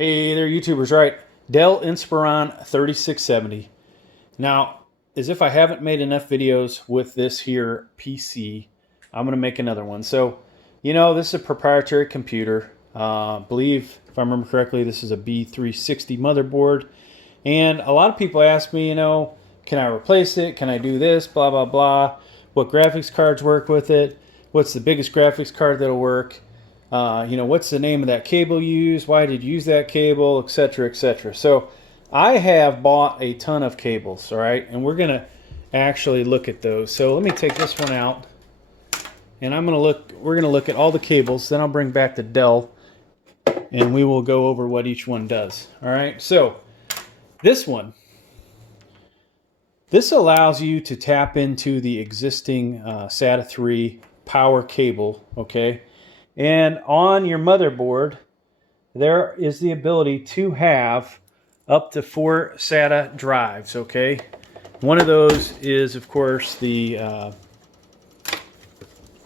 Hey there, YouTubers, right? Dell Inspiron 3670. Now, as if I haven't made enough videos with this here PC, I'm going to make another one. So, this is a proprietary computer. I believe, if I remember correctly, this is a B360 motherboard. And a lot of people ask me, can I replace it? Can I do this? Blah, blah, blah. What graphics cards work with it? What's the biggest graphics card that'll work? What's the name of that cable you use? Why did you use that cable, etc., etc. So I have bought a ton of cables, all right, and we're going to actually look at those. So let me take this one out, and we're going to look at all the cables. Then I'll bring back the Dell, and we will go over what each one does. All right, so this allows you to tap into the existing SATA 3 power cable, okay? And on your motherboard, there is the ability to have up to 4 SATA drives, okay? One of those is, of course, the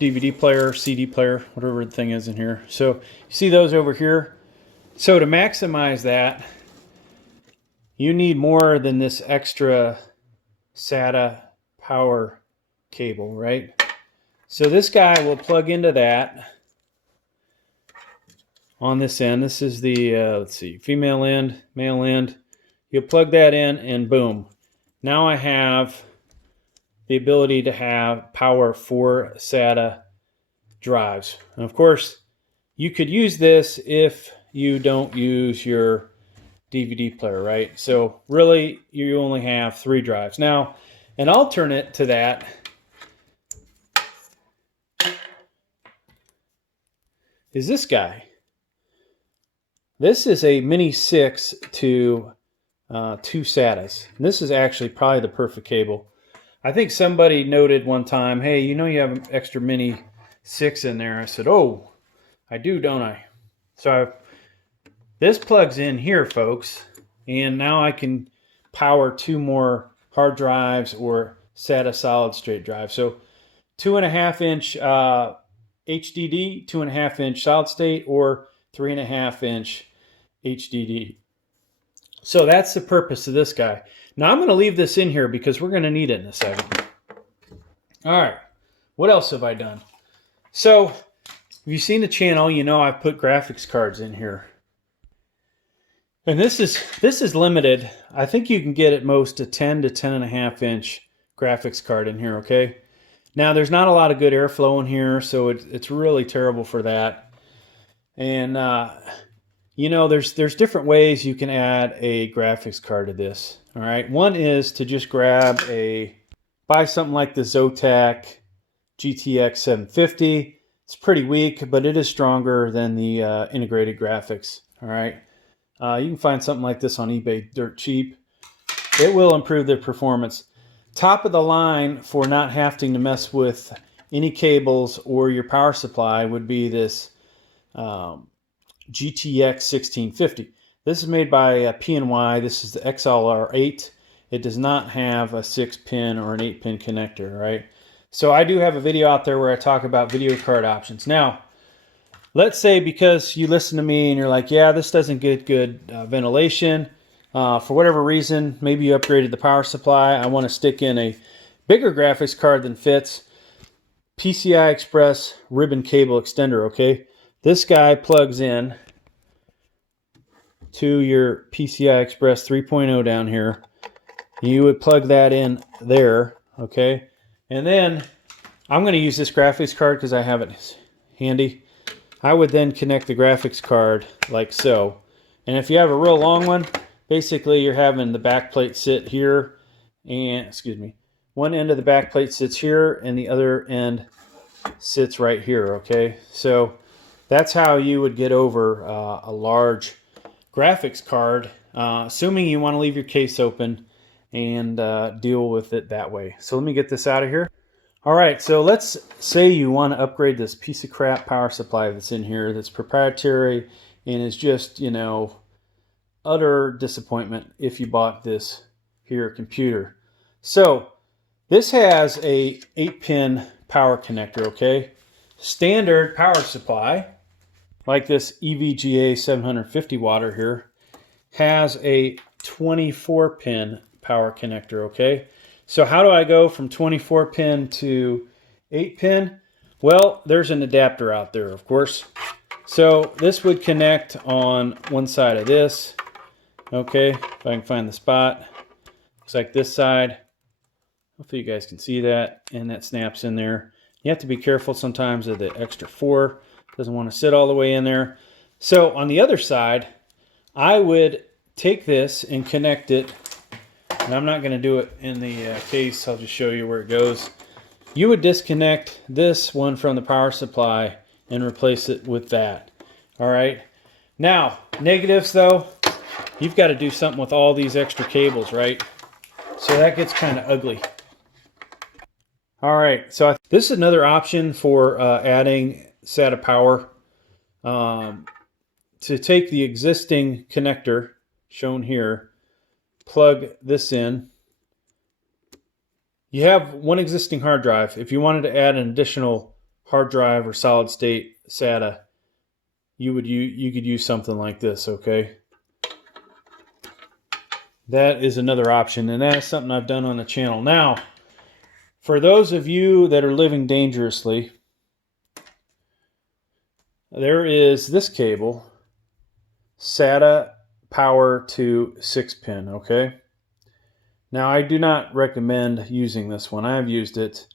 DVD player, CD player, whatever the thing is in here. So you see those over here. So to maximize that, you need more than this extra SATA power cable, right? So this guy will plug into that. On this end, this is the, let's see, female end, male end. You'll plug that in and boom. Now I have the ability to have power 4 SATA drives. And of course, you could use this if you don't use your DVD player, right? So really, you only have 3 drives. Now, an alternate to that is this guy. This is a Mini 6 to 2 SATAs. And this is actually probably the perfect cable. I think somebody noted one time, hey, you have an extra Mini 6 in there. I said, oh, I do, don't I? So this plugs in here, folks, and now I can power 2 more hard drives or SATA solid state drives. So 2.5-inch HDD, 2.5-inch solid state, or 3.5-inch HDD. So that's the purpose of this guy. Now I'm going to leave this in here because we're going to need it in a second. All right, what else have I done? So if you've seen the channel, I've put graphics cards in here. And this is limited. I think you can get at most a 10 to 10.5-inch graphics card in here, okay? Now there's not a lot of good airflow in here, so it's really terrible for that. And there's different ways you can add a graphics card to this. All right, one is to just buy something like the Zotac GTX 750. It's pretty weak, but it is stronger than the integrated graphics. All right, you can find something like this on eBay dirt cheap. It will improve the performance. Top of the line for not having to mess with any cables or your power supply would be this GTX 1650. This is made by PNY. This is the XLR8. It does not have a 6-pin or an 8-pin connector, right? So I do have a video out there where I talk about video card options. Now, let's say because you listen to me and you're like, yeah, this doesn't get good ventilation. For whatever reason, maybe you upgraded the power supply. I want to stick in a bigger graphics card than fits. PCI Express ribbon cable extender, okay? This guy plugs in to your PCI Express 3.0 down here. You would plug that in there, okay? And then I'm going to use this graphics card because I have it handy. I would then connect the graphics card like so. And if you have a real long one, basically you're having the back plate sit here, and one end of the back plate sits here and the other end sits right here, okay? So that's how you would get over a large graphics card, assuming you want to leave your case open and deal with it that way. So let me get this out of here. All right, so let's say you want to upgrade this piece of crap power supply that's in here that's proprietary and is just, utter disappointment if you bought this here computer. So this has a 8-pin power connector, okay? Standard power supply. like this EVGA 750 watt here, has a 24 pin power connector, okay? So how do I go from 24 pin to 8 pin? Well, there's an adapter out there, of course. So this would connect on one side of this, okay? If I can find the spot. Looks like this side. Hopefully you guys can see that, and that snaps in there. You have to be careful sometimes of the extra 4. Doesn't want to sit all the way in there. So on the other side, I would take this and connect it, and I'm not going to do it in the case. I'll just show you where it goes. You would disconnect this one from the power supply and replace it with that. All right. Now, negatives though, you've got to do something with all these extra cables, right? So that gets kind of ugly. All right, so this is another option for adding SATA power. To take the existing connector shown here, plug this in. You have one existing hard drive. If you wanted to add an additional hard drive or solid state SATA, you could use something like this, okay? That is another option, and that's something I've done on the channel. Now, for those of you that are living dangerously, there is this cable, SATA power to 6 pin, okay? Now, I do not recommend using this one. I have used it.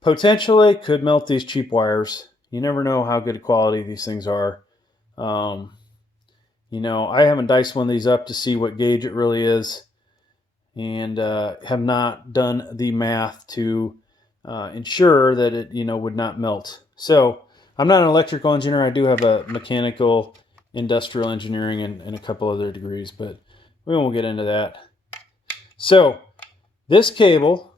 Potentially could melt these cheap wires. You never know how good quality these things are. You know, I haven't diced one of these up to see what gauge it really is, and have not done the math to ensure that it, you know, would not melt. So I'm not an electrical engineer. I do have a mechanical, industrial engineering, and a couple other degrees, but we won't get into that. So this cable,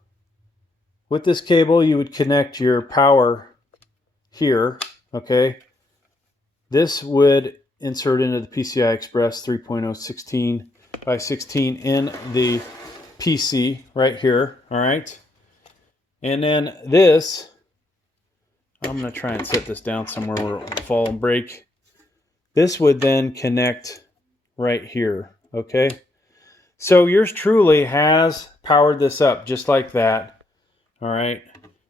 with this cable, you would connect your power here, okay? This would insert into the PCI Express 3.0 16 by 16 in the PC right here, all right? And then this, I'm going to try and set this down somewhere where it won't fall and break. This would then connect right here, okay? So yours truly has powered this up just like that, all right?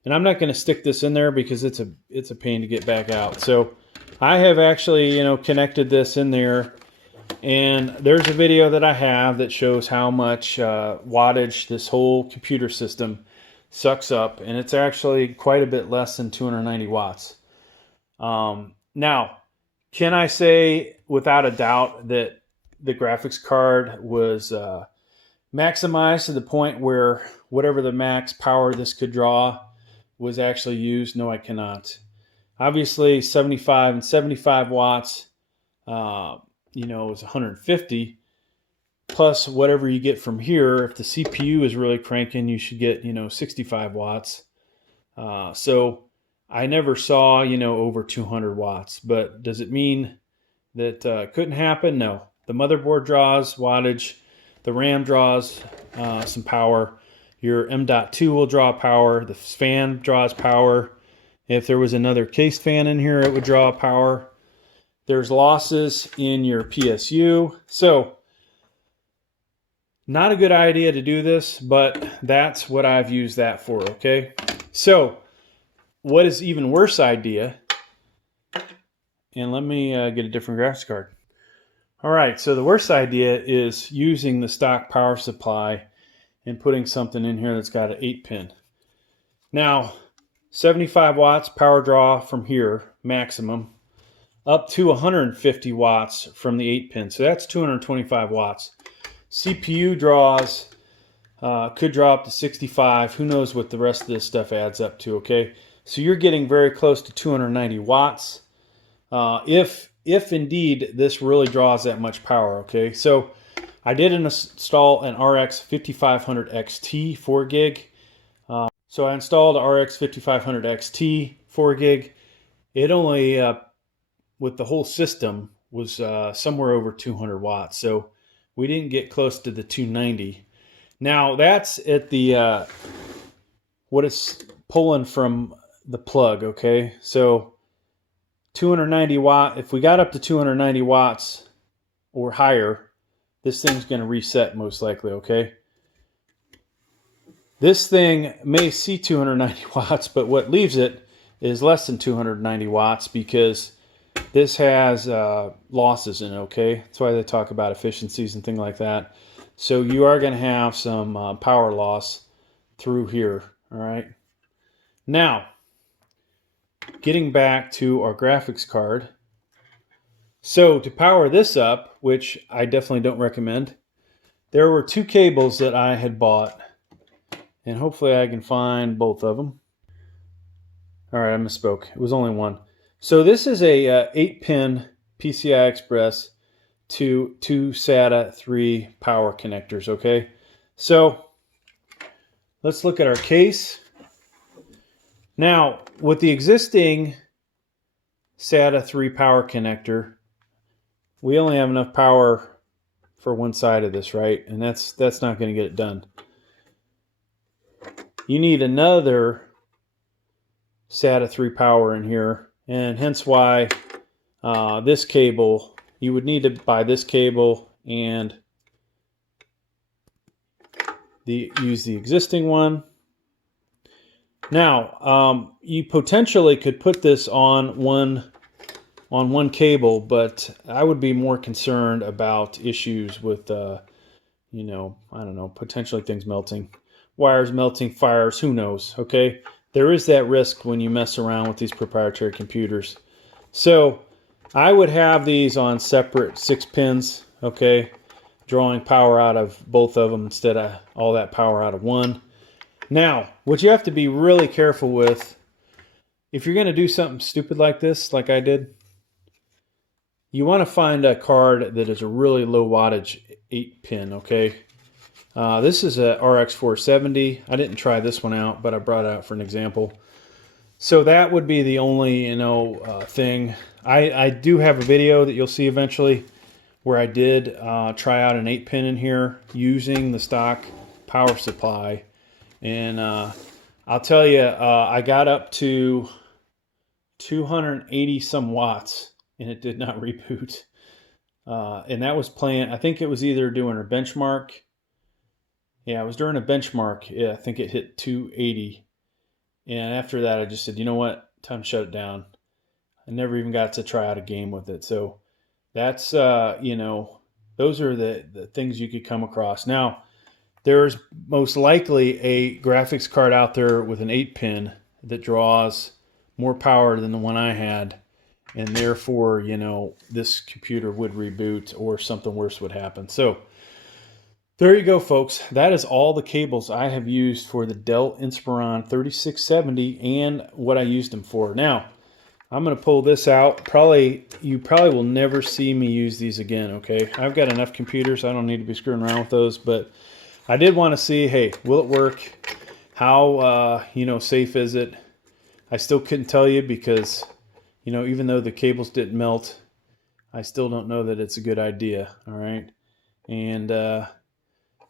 And I'm not going to stick this in there because it's a pain to get back out. So I have actually, you know, connected this in there, and there's a video that I have that shows how much wattage this whole computer system sucks up, and it's actually quite a bit less than 290 watts. Now, can I say without a doubt that the graphics card was maximized to the point where whatever the max power this could draw was actually used? No, I cannot. Obviously, 75 and 75 watts, you know, is 150. Plus whatever you get from here. If the CPU is really cranking, you should get, you know, 65 watts. So I never saw, you know, over 200 watts. But does it mean that couldn't happen? No. The motherboard draws wattage. The RAM draws some power. Your M.2 will draw power. The fan draws power. If there was another case fan in here, it would draw power. There's losses in your PSU. So not a good idea to do this, but that's what I've used that for, okay? So what is even worse idea, and let me get a different graphics card. All right, so the worst idea is using the stock power supply and putting something in here that's got an 8 pin. Now, 75 watts power draw from here, maximum, up to 150 watts from the 8 pin. So that's 225 watts. CPU draws, could draw up to 65. Who knows what the rest of this stuff adds up to, okay? So you're getting very close to 290 watts. If indeed this really draws that much power, okay? So I did install an RX 5500 XT 4 gig. So I installed a RX 5500 XT 4 gig. It only, with the whole system, was somewhere over 200 watts. So we didn't get close to the 290. Now that's at the what it's pulling from the plug, okay? So 290 watt, if we got up to 290 watts or higher, this thing's going to reset most likely, okay? This thing may see 290 watts, but what leaves it is less than 290 watts because this has losses in it, okay? That's why they talk about efficiencies and things like that. So you are going to have some power loss through here, all right? Now, getting back to our graphics card. So to power this up, which I definitely don't recommend, there were two cables that I had bought, and hopefully I can find both of them. All right, I misspoke. It was only one. So this is a 8-pin PCI Express to 2 SATA 3 power connectors, okay? So let's look at our case. Now, with the existing SATA 3 power connector, we only have enough power for one side of this, right? And that's not going to get it done. You need another SATA 3 power in here, and hence why this cable, you would need to buy this cable and use the existing one. Now, you potentially could put this on one cable, but I would be more concerned about issues with, you know, I don't know, potentially things melting, wires melting, fires, who knows, okay? There is that risk when you mess around with these proprietary computers. So I would have these on separate 6 pins, okay, drawing power out of both of them instead of all that power out of one. Now, what you have to be really careful with, if you're going to do something stupid like this, like I did, you want to find a card that is a really low wattage 8-pin, okay? This is a RX 470. I didn't try this one out, but I brought it out for an example. So that would be the only, you know, thing. I do have a video that you'll see eventually where I did try out an 8-pin in here using the stock power supply. And I'll tell you, I got up to 280 some watts and it did not reboot. And that was playing, I think it was either doing a benchmark. Yeah, it was during a benchmark. Yeah, I think it hit 280. And after that, I just said, you know what? Time to shut it down. I never even got to try out a game with it. So that's, you know, those are the things you could come across. Now, there's most likely a graphics card out there with an 8-pin that draws more power than the one I had. And therefore, you know, this computer would reboot or something worse would happen. So there you go, folks. That is all the cables I have used for the Dell Inspiron 3670 and what I used them for. Now, I'm going to pull this out. You probably will never see me use these again, okay? I've got enough computers. I don't need to be screwing around with those, but I did want to see, hey, will it work? How, you know, safe is it? I still couldn't tell you because, you know, even though the cables didn't melt, I still don't know that it's a good idea, all right? And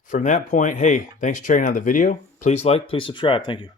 from that point, hey, thanks for checking out the video. Please like, please subscribe. Thank you.